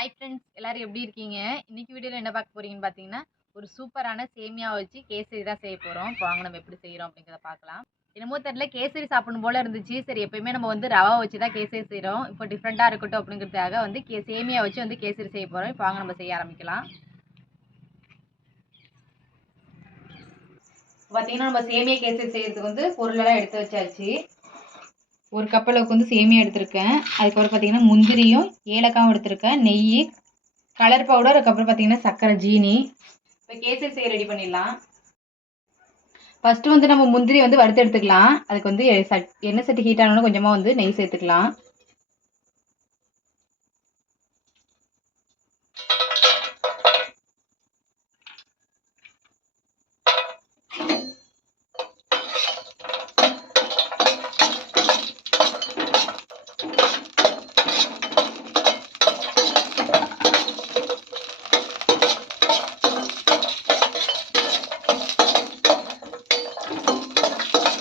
Hi friends எல்லோரும் எப்படி இருக்கீங்க? இன்னைக்கு வீடியோவில் என்ன பார்க்க போறீங்கன்னு பார்த்தீங்கன்னா ஒரு சூப்பரான சேமியா வச்சு கேசரி தான் செய்ய போகிறோம் இப்போ வாங்க நம்ம எப்படி செய்கிறோம் அப்படிங்கிறத பார்க்கலாம். என்னமோ தெரியல கேசரி சாப்பிடணும் போல இருந்துச்சு. சரி எப்பயுமே நம்ம வந்து ரவா வச்சு தான் கேசரி செய்கிறோம் இப்போ டிஃப்ரெண்ட்டாக இருக்கட்டும் அப்படிங்கிறதுக்காக வந்து கே சேமியா வச்சு வந்து கேசரி செய்ய போகிறோம் இப்போ வாங்க நம்ம செய்ய ஆரம்பிக்கலாம். பார்த்தீங்கன்னா நம்ம சேமியா கேசரி செய்யறதுக்கு வந்து பொருளெல்லாம் எடுத்து வச்சாச்சு. ஒரு கப் அளவுக்கு வந்து சேமியா எடுத்திருக்கேன். அதுக்கப்புறம் பார்த்தீங்கன்னா முந்திரியும் ஏலக்காவும் எடுத்திருக்கேன். நெய் கலர் பவுடர் அதுக்கப்புறம் பார்த்தீங்கன்னா சர்க்கரை ஜீனி. இப்போ கேசரி செய்ய ரெடி பண்ணிடலாம். ஃபஸ்ட்டு வந்து நம்ம முந்திரி வந்து வறுத்து எடுத்துக்கலாம். அதுக்கு வந்து சட் எண்ணெய் சட்டி ஹீட் ஆனாலும் கொஞ்சமாக வந்து நெய் சேர்த்துக்கலாம்.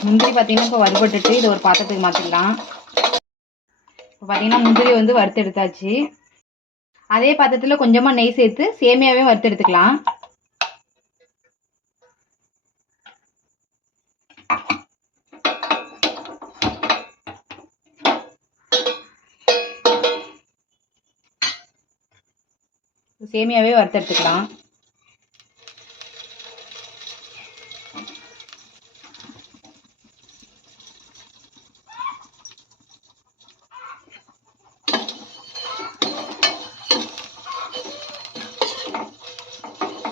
முந்திரி பார்த்தீங்கன்னா இப்போ வறுபட்டுட்டு இது ஒரு பாத்திரத்துக்கு மாற்றிடலாம் இப்போ பார்த்தீங்கன்னா முந்திரி வந்து வறுத்து எடுத்தாச்சு. அதே பாத்திரத்தில் கொஞ்சமாக நெய் சேர்த்து சேமியாவே வறுத்து எடுத்துக்கலாம். சேமியாவே வறுத்து எடுத்துக்கலாம்.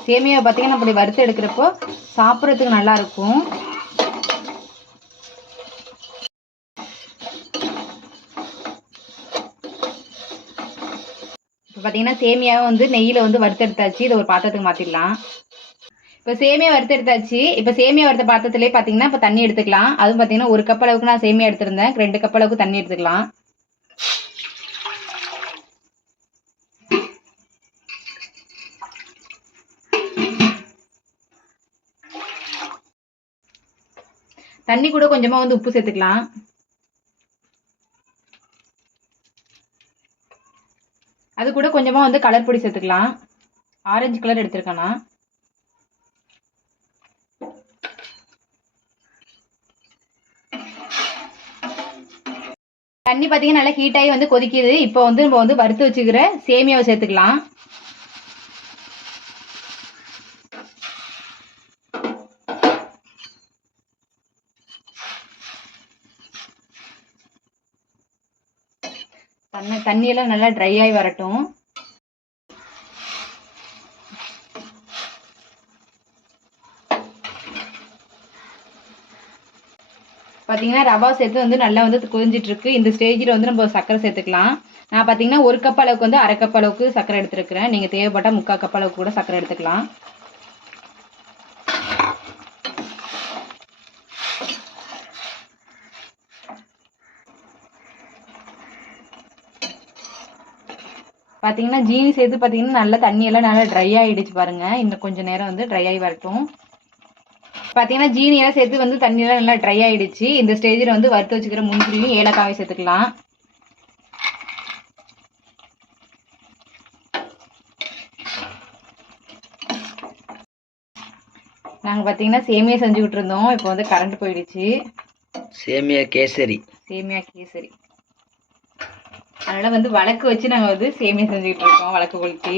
சேமியாவை பார்த்தீங்கன்னா அப்படி வறுத்து எடுக்கிறப்போ சாப்பிட்றதுக்கு நல்லா இருக்கும். இப்போ பார்த்தீங்கன்னா சேமியாவை வந்து நெய்யில் வந்து வறுத்தெடுத்தாச்சு இதை ஒரு பாத்திரத்துக்கு மாற்றிடலாம் இப்போ சேமியா வறுத்தெடுத்தாச்சு இப்போ சேமியா வறுத்த பாத்திரத்துலேயே பார்த்தீங்கன்னா இப்போ தண்ணி எடுத்துக்கலாம். அதுவும் பார்த்தீங்கன்னா ஒரு கப் அளவுக்கு நான் சேமியா எடுத்திருந்தேன். ரெண்டு கப் அளவுக்கு தண்ணி எடுத்துக்கலாம். தண்ணி கூட கொஞ்சமாக வந்து உப்பு சேர்த்துக்கலாம். அது கூட கொஞ்சமாக வந்து கலர் பொடி சேர்த்துக்கலாம். ஆரஞ்சு கலர் எடுத்துருக்கேண்ணா தண்ணி பார்த்தீங்கன்னா நல்லா ஹீட் ஆகி வந்து கொதிக்குது. இப்போ வந்து நம்ம வந்து வறுத்து வச்சுக்கிற சேமியாவை சேர்த்துக்கலாம். தண்ணி தண்ணியெல்லாம் நல்லா ட்ரை ஆகி வரட்டும். பார்த்தீங்கன்னா ரவா சேர்த்து வந்து நல்லா வந்து கொதிஞ்சிட்டு இருக்கு இந்த ஸ்டேஜில் வந்து நம்ம சர்க்கரை சேர்த்துக்கலாம். நான் பார்த்தீங்கன்னா ஒரு கப் அளவுக்கு வந்து அரை கப் அளவுக்கு சர்க்கரை எடுத்துருக்கிறேன். நீங்கள் தேவைப்பட்டால் முக்கால் கப் அளவுக்கு கூட சர்க்கரை எடுத்துக்கலாம். பார்த்தீங்கன்னா ஜீனி சேர்த்து பார்த்தீங்கன்னா நல்லா தண்ணியெல்லாம் நல்லா ட்ரை ஆகிடுச்சு பாருங்க. இன்னும் கொஞ்சம் நேரம் வந்து ட்ரை ஆகி வரட்டும். பார்த்தீங்கன்னா ஜீனியெல்லாம் சேர்த்து வந்து தண்ணியெல்லாம் நல்லா ட்ரை ஆகிடுச்சு இந்த ஸ்டேஜில் வந்து வறுத்து வச்சுக்கிற முந்திரியும் ஏலக்காவை சேர்த்துக்கலாம். நாங்கள் பார்த்தீங்கன்னா சேமியா செஞ்சுக்கிட்டு இருந்தோம் இப்போ வந்து கரண்ட் போயிடுச்சு. சேமியா கேசரி. சேமியா கேசரி. அதனால வந்து வழக்கு வச்சு நாங்கள் வந்து சேமியா செஞ்சுக்கிட்டு இருக்கோம் வழக்கு கொளுத்தி.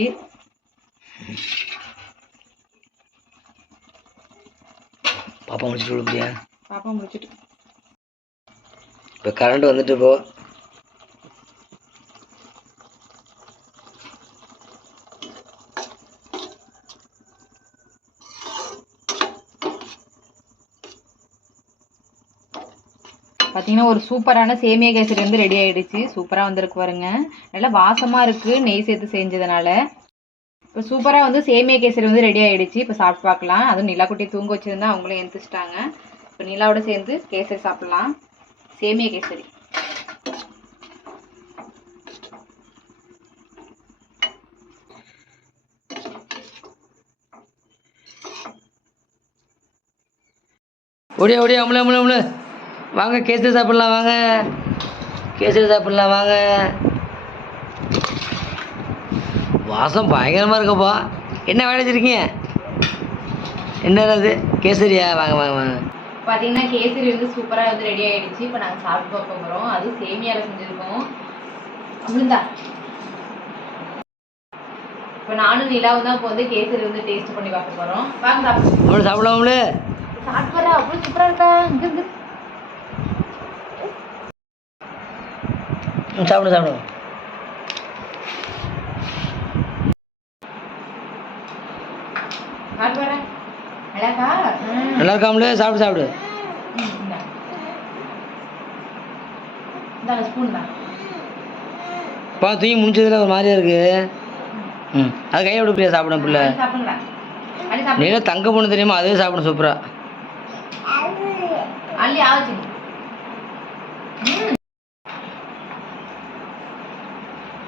பாப்பா முடிச்சுட்டு பாப்பா முடிச்சுட்டு. இப்போ கரண்ட் வந்துட்டு போ பார்த்தீங்கன்னா ஒரு சூப்பரான சேமியா கேசரி வந்து ரெடி ஆகிடுச்சு சூப்பராக வந்திருக்கு பாருங்க. நல்லா வாசமாக இருக்குது நெய் சேர்த்து செஞ்சதுனால. இப்போ சூப்பராக வந்து சேமியா கேசரி வந்து ரெடி ஆகிடுச்சு இப்போ சாப்பிட்டு பார்க்கலாம் அதுவும் நிலாக்குட்டி தூங்க வச்சுருந்தா அவங்களும் எழுந்திரிச்சிட்டாங்க இப்போ நிலாவோட சேர்ந்து கேசரி சாப்பிட்லாம். சேமியா கேசரி. ஓடியா ஓடியா அமுல அமுல அமுல வாங்க கேசரி சாப்பிட்லாம் வாங்க. கேசரி சாப்பிட்லாம் வாங்க. வாசம் பயங்கரமாக இருக்கப்பா. என்ன வேலை வச்சுருக்கீங்க என்ன அது? கேசரியா? வாங்க வாங்க வாங்க. பார்த்தீங்கன்னா கேசரி வந்து சூப்பராக வந்து ரெடி ஆயிடுச்சு. இப்போ நாங்கள் சாப்பிட்டு பார்க்க போகிறோம் அதுவும் சேமியாவில் செஞ்சுருக்கோம். அமிர்தா. இப்போ நானும் நிலாவும் தான் இப்போ வந்து கேசரி வந்து டேஸ்ட் பண்ணி பார்க்க போகிறோம் வாங்க சாப்பிட்டு நம்மளும் சாப்பிடலாம்ல சாப்பிட்டு வரா அவ்வளோ சூப்பராக இருக்கா இங்க இருந்து ம், சாப்பிடு சாப்பிடு. சாப்பிட்டு வரேன் அழகா? ம் நல்லா இருக்காமலே சாப்பிடு சாப்பிடு. பா தூங்கி முடிச்சதுல ஒரு மாதிரியா இருக்கு. ம். அது கையை விட பிரியா சாப்பிடும் பிள்ளை. நீல தங்க பொண்ணு தெரியுமா? அதே சாப்பிடும் சூப்பரா.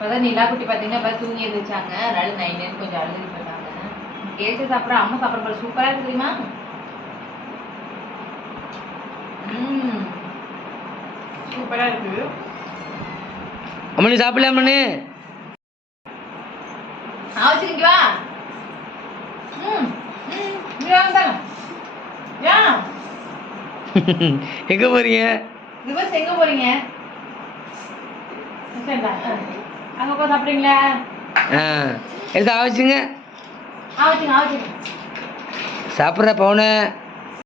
இப்போதான் நிலா குட்டி பார்த்தீங்கன்னா இப்போ தூங்கி எழுந்திரிச்சாங்க அதனால நைன் கொஞ்சம் அழுதுட்டு இருக்காங்க. கேசரி சாப்பிட்ற அம்மா சாப்பிட்ற போல சூப்பராக இருக்கு தெரியுமா? சூப்பராக இருக்கு. அம்மனி சாப்பிடல அம்மனி ஆச்சுங்க வா. ம் ம் இங்க ஏன் எங்கே போறீங்க? ரிவர்ஸ் எங்க போறீங்க? சரிடா அங்க போய் சாப்பிடுறீங்களா? ஆ எடுத்து ஆவச்சுங்க ஆவச்சுங்க ஆவச்சுங்க சாப்பிட்ற பவுனு.